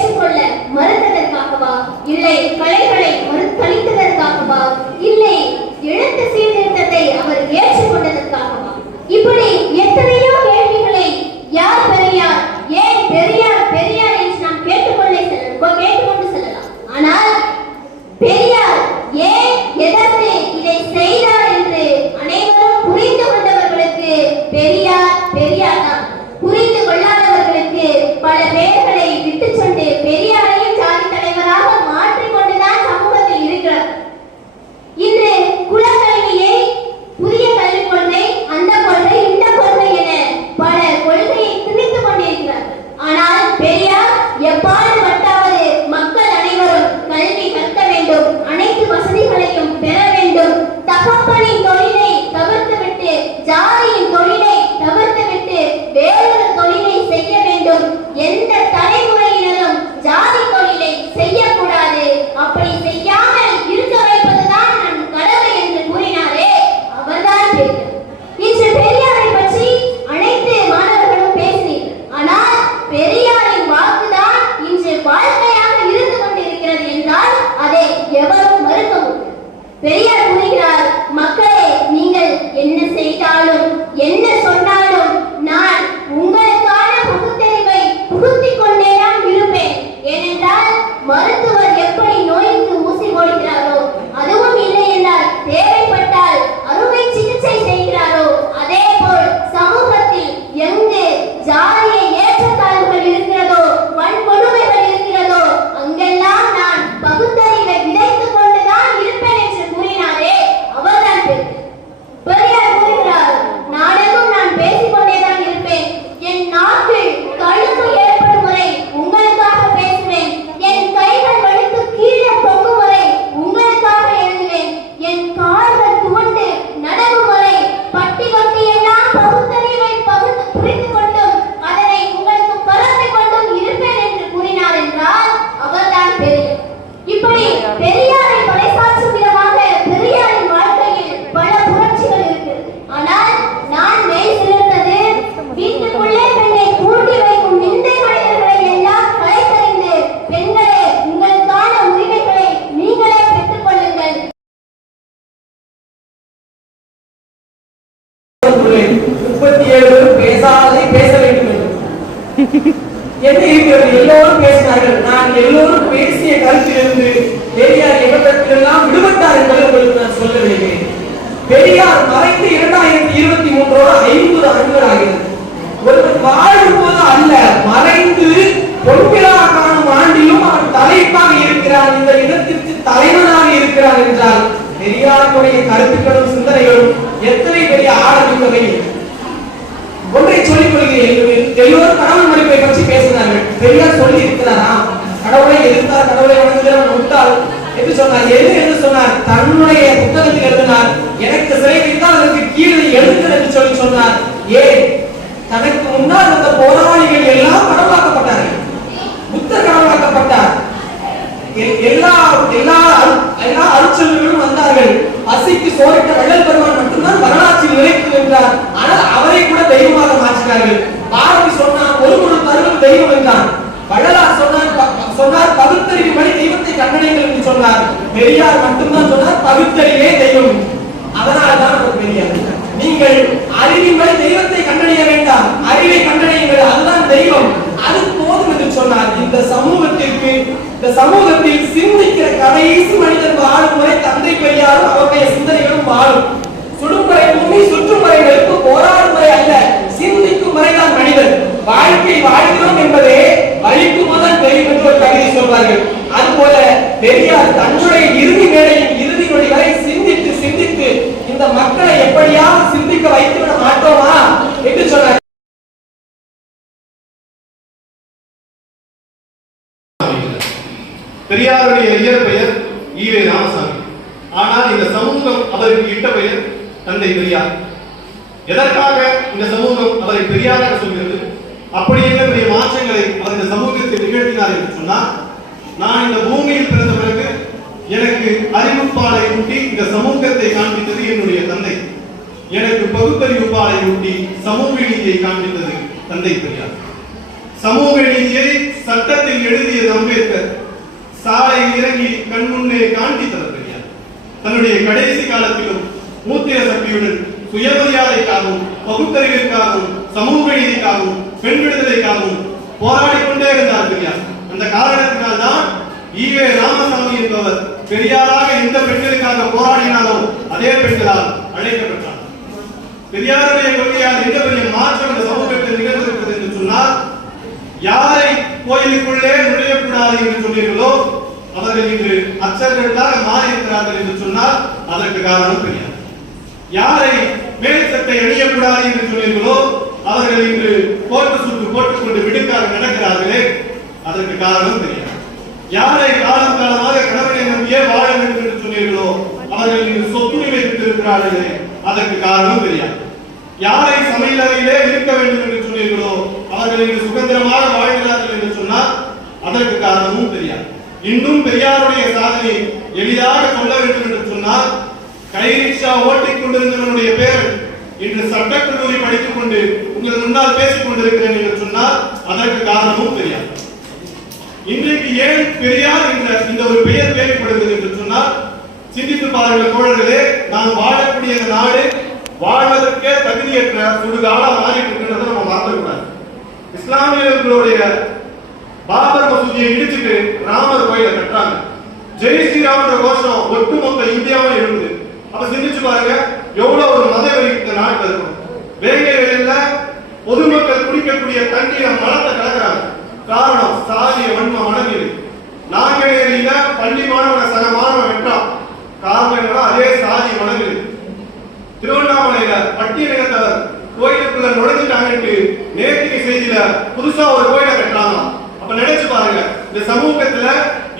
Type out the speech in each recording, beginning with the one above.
ஏற்றுக்கொள்ள மறுத்ததற்காகவா? இல்லை கலைகளை மறுத்தளித்ததற்காகவா? இல்லை எழுத்து சீர்திருத்தத்தை அவர் ஏற்றுக்கொண்டதற்காகவா? இப்படி எத்தனையோ எல்லோரும் பேசாதே பேச வேண்டும் என்று. என்ன இருக்கிறது எல்லோரும் பேசினார்கள். நான் எல்லோரும் பேசிய கருத்திலிருந்து பெரியார் எவ்வளத்திலெல்லாம் விடுபட்டார் என்பதை உங்களுக்கு நான் சொல்ல விரும்புகிறேன் பெரியார் மறைந்து இரண்டாயிரத்தி இருபத்தி மூன்றோட ஐம்பது ஆண்டுகள் ஆகிறது ஒருவர் வாழும் போது அல்ல மறைந்து பொன்பிழா காணும் ஆண்டிலும் அவர் தலைப்பாக இருக்கிறார் இந்த இடத்திற்கு தலைவனாக இருக்கிறார் என்றால் பெரியாருடைய கருத்துக்களும் சிந்தனைகளும் எத்தனை பெரிய ஆழமிக்கவை? ஒன்றை சொல்லிக் கொள்கிறேன் எல்லோரும் கடவுள் மதிப்பை பற்றி பேசினார்கள். பெரியார் சொல்லி இருக்கிறாரா? கடவுளை எதிர்த்தார் கடவுளை வணங்குகிறவன் விட்டால் என்று சொன்னார். எது என்று சொன்னார்? தன்னுடைய புத்தகத்தில் எழுதினார். எனக்கு சிறை வைத்தால் அதற்கு கீழே எழுந்து என்று சொல்லி சொன்னார். ஏன்? தனக்கு முன்னால் அந்த போராளிகள் எல்லாம் கடவுளாக்கப்பட்டார்கள். புத்தர் கடவுளாக்கப்பட்டார். எல்- எல்லா எல்லா அரு- எல்லா அருச்சல்களும் வந்தார்கள். பசிக்கு சோரிட்ட வள்ளல் பெருமான் மட்டும்தான் வரலாற்றில் ஆனால் அவரை கூட தெய்வமாக மாற்றினார்கள். பாரதி சொன்னார் ஒரு முழு தருணம் தெய்வம் என்றான். வள்ளலார் சொன்னார் ப- சொன்னார் பகுத்தறிவு படி தெய்வத்தை கண்டனைகள் என்று சொன்னார். பெரியார் மட்டும்தான் சொன்னார் பகுத்தறிவே தெய்வம். அதனால தான் பெரியார். நீங்கள் அறிவின் தெய்வத்தை கண்டறிய வேண்டாம் அறிவை கண்டறியுங்கள் அதுதான் தெய்வம் அது போதும் என்று சொன்னார் இந்த சமூகத்திற்கு இந்த சமூகத்தில் சிந்திக்கிற கடைசி மனிதன் வாழும் முறை தந்தை பெரியாரும் அவருடைய சிந்தனைகளும் வாழும் சுடுமுறை பூமி சுற்றுமுறைகளுக்கு போராடும் முறை அல்ல சிந்திக்கும் முறைதான் மனிதன் வாழ்க்கை வாழ்கிறோம் என்பதே வழிக்கு முதல் தெரியும் என்று ஒரு கவிதை சொல்வார்கள். அதுபோல பெரியார் தன்னுடைய இறுதி வேளையின் இறுதி நொடி வரை சிந்தித்து சிந்தித்து இந்த மக்களை எப்படியாவது சிந்திக்க வைத்துவிட மாட்டோமா என்று சொன்னார். பெரியாருடைய இயற்பெயர் ஈவே ராமசாமி. ஆனால் இந்த சமூகம் அவருக்கு இட்ட பெயர் தந்தை பெரியார். எதற்காக இந்த சமூகம் அவரை பெரியாராக சொல்கிறது? அப்படி என்ன பெரிய மாற்றங்களை அவர் இந்த சமூகத்தில் நிகழ்த்தினார் என்று சொன்னால் நான் இந்த பூமியில் பிறந்த பிறகு எனக்கு அறிவுப்பாலை ஊட்டி இந்த சமூகத்தை காண்பித்தது என்னுடைய தந்தை. எனக்கு பகுத்தறிவு பாலை ஊட்டி சமூக நீதியை காண்பித்தது தந்தை பெரியார். சமூக நீதியை சட்டத்தில் எழுதியது அம்பேத்கர். சாலையில் இறங்கி கண் முன்னே காண்பித்தவர் பெரியார். தன்னுடைய கடைசி காலத்திலும் மூத்திர சக்தியுடன் சுயமரியாதைக்காகவும் பகுத்தறிவிற்காகவும் சமூக நீதிக்காகவும் பெண் விடுதலைக்காகவும் போராடி கொண்டே இருந்தார் பெரியார் அந்த காரணத்தினால் தான் ஈவே ராமசாமி என்பவர் பெரியாராக எந்த பெண்களுக்காக போராடினாலும் அதே பெண்களால் அழைக்கப்பட்டார். பெரியாருடைய கொள்கையால் எந்த பெரிய மாற்றம் இந்த சமூகத்தில் நிகழ்ந்திருக்கிறது என்று சொன்னால் யாரை கோயிலுக்குள்ளே நுழையக்கூடாது என்று சொன்னீர்களோ அவர்கள் இன்று அச்சர்களாக மாறியிருக்கிறார்கள் என்று சொன்னால் அதற்கு காரணம் பெரியார். யாரை மேல் சட்டை அணியக்கூடாது என்று சொன்னீர்களோ அவர்கள் இன்று கோட்டு சுட்டு போட்டுக்கொண்டு விடுக்காக நடக்கிறார்களே அதற்கு காரணம் தெரியாது. யாரை காலம் காலமாக கணவனை நம்பியே வாழ வேண்டும் என்று சொன்னீர்களோ அவர்கள் இன்று சொத்துரிமை வைத்திருக்கிறார்களே அதற்கு காரணம் தெரியாது. யாரை சமையலறையிலே இருக்க வேண்டும் என்று சொன்னீர்களோ அவர்கள் இன்று சுதந்திரமாக வாழ்கிறார்கள் என்று சொன்னால் அதற்கு காரணமும் தெரியாது. இன்னும் பெரியாருடைய சாதனை எளிதாக சொல்ல வேண்டும் என்று சொன்னால் கை ரிக்ஷா ஓட்டிக் கொண்டிருந்தவனுடைய பேர் இன்று சட்டக்கல்லூரி படித்துக் கொண்டு உங்கள் முன்னால் பேசிக் கொண்டிருக்கிறேன் என்று சொன்னால் அதற்கு காரணமும் பெரியார் இன்றைக்கு ஏன் பெரியார் என்ற இந்த ஒரு பெயர் தேவைப்படுகிறது என்று சொன்னால் சிந்தித்து பாருங்கள் தோழர்களே நாம் வாழக்கூடிய நாடு வாழ்வதற்கே தகுதியற்ற சுடுகாலம் மாறிட்டு இருக்கின்றதை நம்ம மறந்துக்கூடாது இஸ்லாமியர்களுடைய பாபர் மசூதியை இடிச்சுட்டு ராமர் கோயிலை கட்டுறாங்க. ஜெய் ஸ்ரீராமன்ற கோஷம் ஒட்டுமொத்த இந்தியாவும் எழுந்து அப்ப சிந்திச்சு பாருங்க எவ்வளவு ஒரு நாட்டில் இருக்கும். வேங்கை வேலையில பொதுமக்கள் குடிக்கக்கூடிய தண்ணீரை மலத்தை கலக்கிறாங்க. காரணம் சாதிய வன்ம மனநிலை நாங்கநேரியில பள்ளி மாணவனை சக மாணவன் வெட்டான் காரணம் என்னன்னா அதே சாதிய மனநிலை திருவண்ணாமலையில பட்டியலினத்தவர் கோயிலுக்குள்ள நுழைஞ்சிட்டாங்கன்ட்டு நேத்திக்கு செய்தியில புதுசா ஒரு கோயிலை கட்டுறாங்க அப்ப நினைச்சு பாருங்க இந்த சமூகத்துல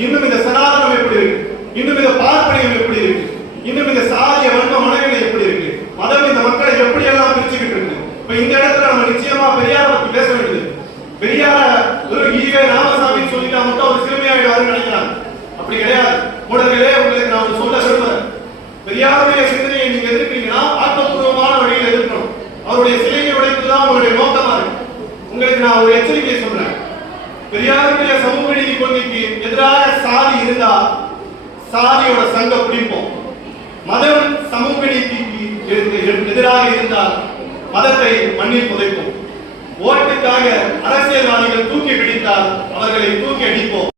இன்னும் இந்த சனாதனம் எப்படி இருக்கு இன்னும் இந்த பார்ப்பனியம் எப்படி இருக்கு இன்னும் இந்த சாதிய வன்ம மனநிலை எப்படி இருக்கு மதம் இந்த மக்களை எப்படி எல்லாம் பிரிச்சுக்கிட்டு இருக்கு இப்ப இந்த இடத்துல நம்ம நிச்சயமா பெரியார் பத்தி பேச வேண்டியது பெரியார ஒரு ஈவே ராமசாமி சொல்லிட்டா மட்டும் அவர் சிறுமையாயிடுவாருன்னு நினைக்கிறாங்க அப்படி கிடையாது உடனே உங்களுக்கு நான் ஒண்ணு சொல்ல விரும்புறேன் பெரியாருடைய சிந்தனையை நீங்க எதிர்ப்பீங்கன்னா ஆக்கப்பூர்வமான வழியில் எதிர்க்கணும். அவருடைய சிலையை உடைப்பு தான் உங்களுடைய நோக்கமா இருக்கு. உங்களுக்கு நான் ஒரு எச்சரிக்கையை சொல்றேன். பெரியாருடைய சமூக நீதி கொள்கைக்கு எதிராக சாதி இருந்தா சாதியோட சங்க பிடிப்போம் மதம் சமூக நீதிக்கு எதிராக இருந்தால் மதத்தை மண்ணில் புதைப்போம். ஓட்டுக்காக அரசியல்வாதிகள் தூக்கி பிடித்தால் அவர்களை தூக்கி அடிப்போம்.